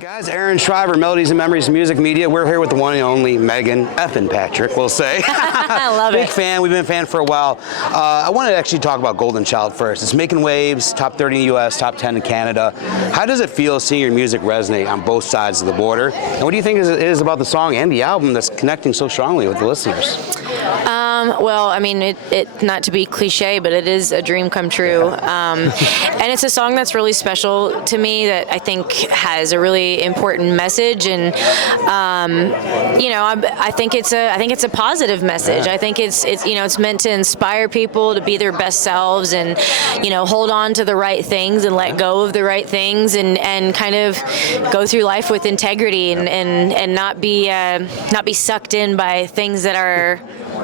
Guys, Aaron Shriver, Melodies and Memories Music Media. We're here with the one and only Meghan Patrick, we'll say. I love Big it. fan. We've been a fan for a while. I want to actually talk about Golden Child first. It's making waves, top 30 in the U.S., top 10 in Canada. How does it feel seeing your music resonate on both sides of the border? And what do you think it is about the song and the album that's connecting so strongly with the listeners? Well, I mean, it not to be cliche, but it is a dream come true. And it's a song that's really special to me that I think has a really important message, and I think it's a positive message. I think it's meant to inspire people to be their best selves, and hold on to the right things and let go of the right things, and kind of go through life with integrity, and not be sucked in by things that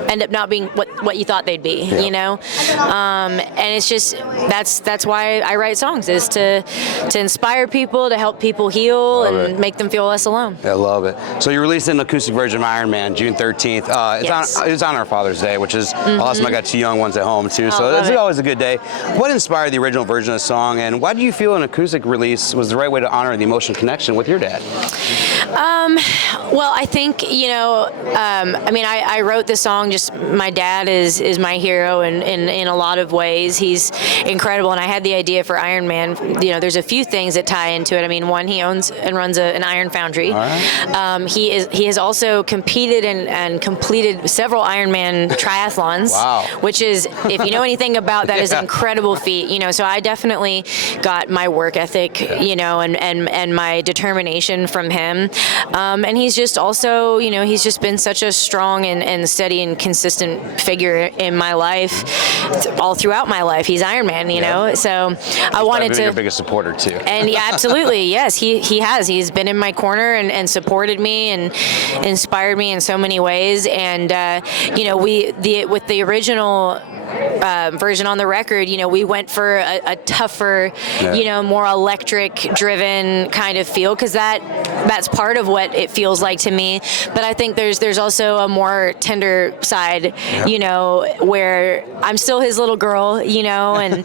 end up not being what you thought they'd be. And it's just that's why I write songs, is to inspire people, to help people heal, and make them feel less alone. I love it. So you released an acoustic version of Iron Man June 13th. It's on our Father's Day, which is awesome. I got two young ones at home too, so it's always a good day. What inspired the original version of the song, and why do you feel an acoustic release was the right way to honor the emotional connection with your dad? Well, I think I wrote this song. Just my dad is my hero in a lot of ways. He's incredible, and I had the idea for Iron Man. There's a few things that tie into it. I mean, one, he owns and runs an iron foundry. Right. He has also competed and completed several Ironman triathlons. Wow. Which is, if you know anything about that, is an incredible feat. So I definitely got my work ethic, and my determination from him. And he's just also, he's just been such a strong and steady and consistent figure in my life, all throughout my life. He's Iron Man, so I wanted to. Your biggest supporter too. And yeah, absolutely, yes, he has. He's been in my corner and supported me and inspired me in so many ways. And with the original version on the record, we went for a tougher, more electric-driven kind of feel, because that's part of what it feels like to me. But I think there's also a more tender side, where I'm still his little girl, and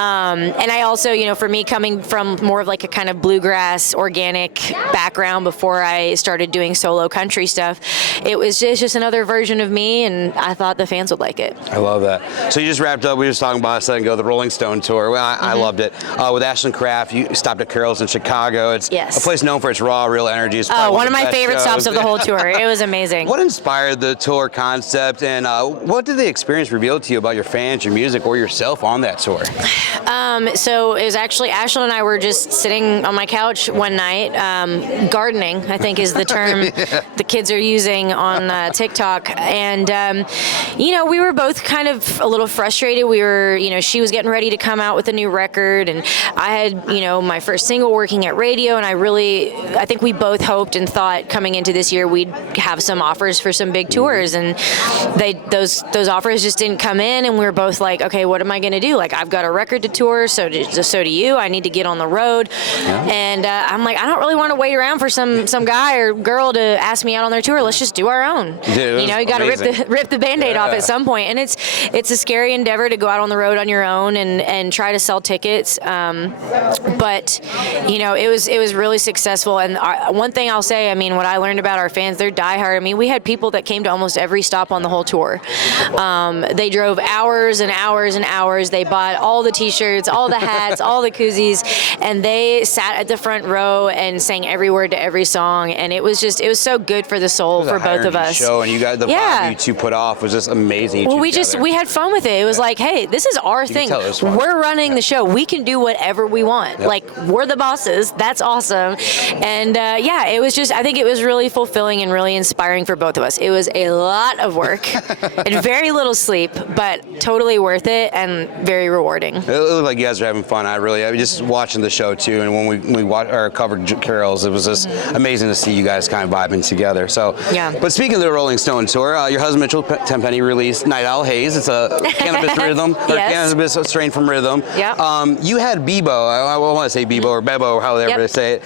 I also, for me, coming from more of like a kind of bluegrass, organic background before I started doing solo country stuff, it's just another version of me, and I thought the fans would like it. I love that. So you just wrapped up, we were just talking about a second ago, the Rolling Stone tour. Well, I loved it. With Ashland Craft, you stopped at Carol's in Chicago. It's a place known for its raw, real energy. It's one of my favorite stops of the whole tour. It was amazing. What inspired the tour concept, and what did the experience reveal to you about your fans, your music, or yourself on that tour? So it was actually, Ashland and I were just sitting on my couch one night, gardening, I think is the term the kids are using on TikTok. And, we were both kind of a little frustrated. We were, she was getting ready to come out with a new record, and I had, my first single working at radio, and I think we both hoped and thought coming into this year we'd have some offers for some big tours, and those offers just didn't come in, and we were both like, okay, what am I going to do? Like, I've got a record to tour, so do you. I need to get on the road. And I'm like, I don't really want to wait around for some guy or girl to ask me out on their tour. Let's just do our own. You got to rip the Band-Aid off at some point. And it's a scary endeavor to go out on the road on your own and try to sell tickets. But it was really successful. And one thing I'll say, what I learned about our fans, they're diehard. We had people that came to almost every stop on the whole tour. They drove hours and hours and hours. They bought all the T-shirts, all the hats, all the koozies, and they sat at the front row and sang every word to every song. And it was so good for the soul for both of us. Show, and you guys, the vibe you two put off was just amazing. Well, we had fun with it. It was like, hey, this is our thing. We're running the show. We can do whatever we want. Like, we're the bosses. That's awesome. And it was just, I think it was really fulfilling and really inspiring for both of us. It was a lot of work and very little sleep, but totally worth it and very rewarding. It looked like you guys were having fun. I was just watching the show too, and when we covered Carol's, it was just amazing to see you guys kind of vibing together. So, But speaking of the Rolling Stone tour, your husband Mitchell Tenpenny released Night Owl Haze. It's a cannabis rhythm, or Yes. cannabis strain from rhythm. Yeah. You had Bebo, I want to say Bebo or Bebo, or however they say it.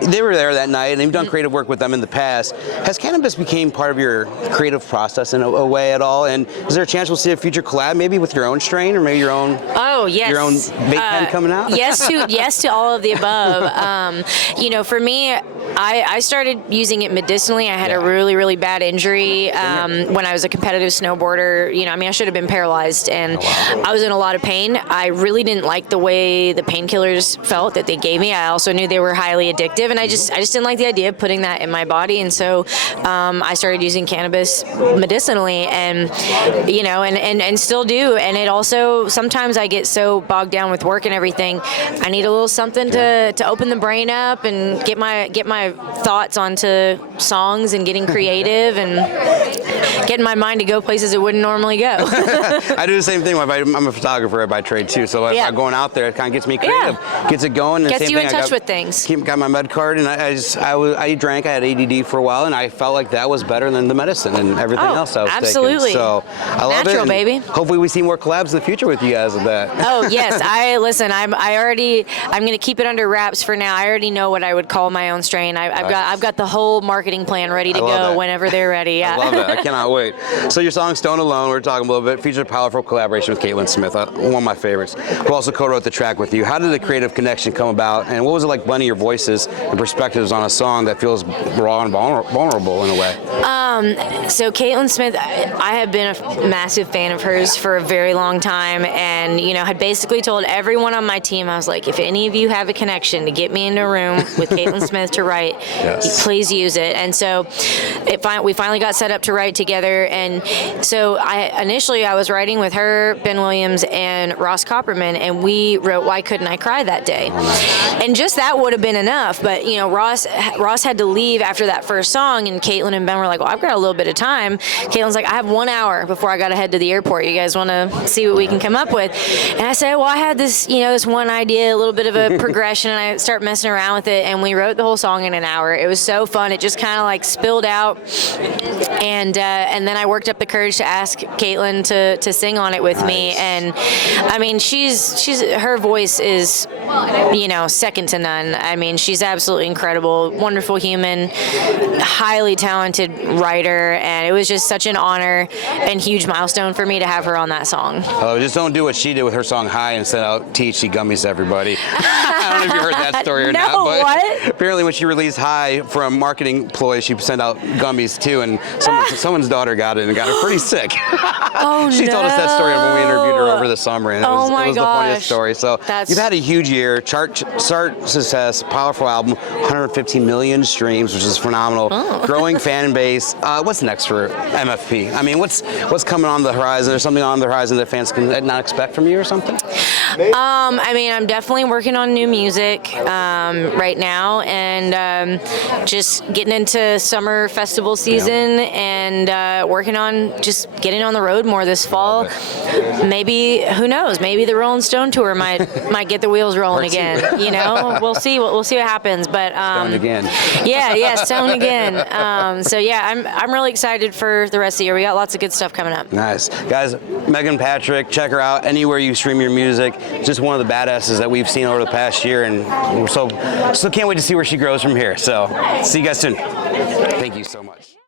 They were there that night, and you've done creative work with them in the past. Has cannabis became part of your creative process in a way at all? And is there a chance we'll see a future collab, maybe with your own strain, or maybe your own? Oh yes. Your own vape pen coming out? Yes to all of the above. You know, for me, I started using it medicinally. I had a really bad injury when I was a competitive snowboarder. You know, I mean, I should have been paralyzed, and I was in a lot of pain. I really didn't like the way the painkillers felt that they gave me. I also knew they were highly addictive, and I just didn't like the idea of putting that in my body. And so I started using cannabis medicinally, and you know, and still do. And it also, sometimes I get so bogged down with work and everything, I need a little something to open the brain up and get my thoughts onto songs and getting creative and getting my mind to go places it wouldn't normally go. I do the same thing. I'm a photographer by trade too, so if I'm going out there, it kind of gets me creative, gets it going. And Gets same you thing, in touch with things. Got my med card, and I drank. I had ADD for a while, and I felt like that was better than the medicine and everything else I was absolutely. taking. So I love Natural, it. baby. Hopefully we see more collabs in the future with you guys with that. Oh yes, I'm going to keep it under wraps for now. I already know what I would call my own strain. I've got the whole marketing plan ready to go whenever they're ready. Yeah. I love that. I cannot wait. So your song "Stone Alone," we're talking a little bit, features a powerful collaboration with Caitlin Smith, one of my favorites, who also co-wrote the track with you. How did the creative connection come about, and what was it like blending your voices and perspectives on a song that feels raw and vulnerable in a way? So Caitlin Smith, I have been a massive fan of hers for a very long time, and you know, had basically told everyone on my team, I was like, if any of you have a connection to get me into a room with Caitlin Smith to write, please use it. And so we finally got set up to write together. And so initially I was writing with her, Ben Williams, and Ross Copperman, and we wrote "Why Couldn't I Cry" that day. And just that would have been enough, but you know, Ross had to leave after that first song, and Caitlin and Ben were like, well, I've got a little bit of time. Caitlin's like, I have 1 hour before I got to head to the airport. You guys want to see what we can come up with? And I said, well, I had this, you know, this one idea, a little bit of a progression, and I start messing around with it, and we wrote the whole song in an hour. It was so fun. It just kind of like spilled out, and then I worked up the courage to ask Caitlin to sing on it with me. And I mean, her voice is, you know, second to none. I mean, she's absolutely incredible, wonderful human, highly talented writer, and it was just such an honor and huge milestone for me to have her on that song. Oh, just don't do what she did with her song "High" and send out THC gummies to everybody. I don't know if you heard that story or not, but what? Apparently when she released "High" for a marketing ploy, she sent out gummies too, and someone's daughter got it and got her pretty sick. Oh, She told us that story when we interviewed her over the summer, and it was the funniest story. So you've had a huge year, chart success, powerful album, 115 million streams, which is phenomenal. Growing fan base. What's next for MFP? I mean, what's coming on the horizon? There's something on the horizon that fans can not expect from you or something? I mean, I'm definitely working on new music right now, and just getting into summer festival season, and working on just getting on the road more this fall. Maybe, who knows? Maybe the Rolling Stone tour might get the wheels rolling again. You know, we'll see what happens. But Stone again. Yeah, Stone again. So yeah, I'm really excited for the rest of the year. We got lots of good stuff coming up. Nice. Guys, Meghan Patrick, check her out anywhere you stream your music. Just one of the badasses that we've seen over the past year, and we're so can't wait to see where she grows from here. So see you guys soon. Thank you so much.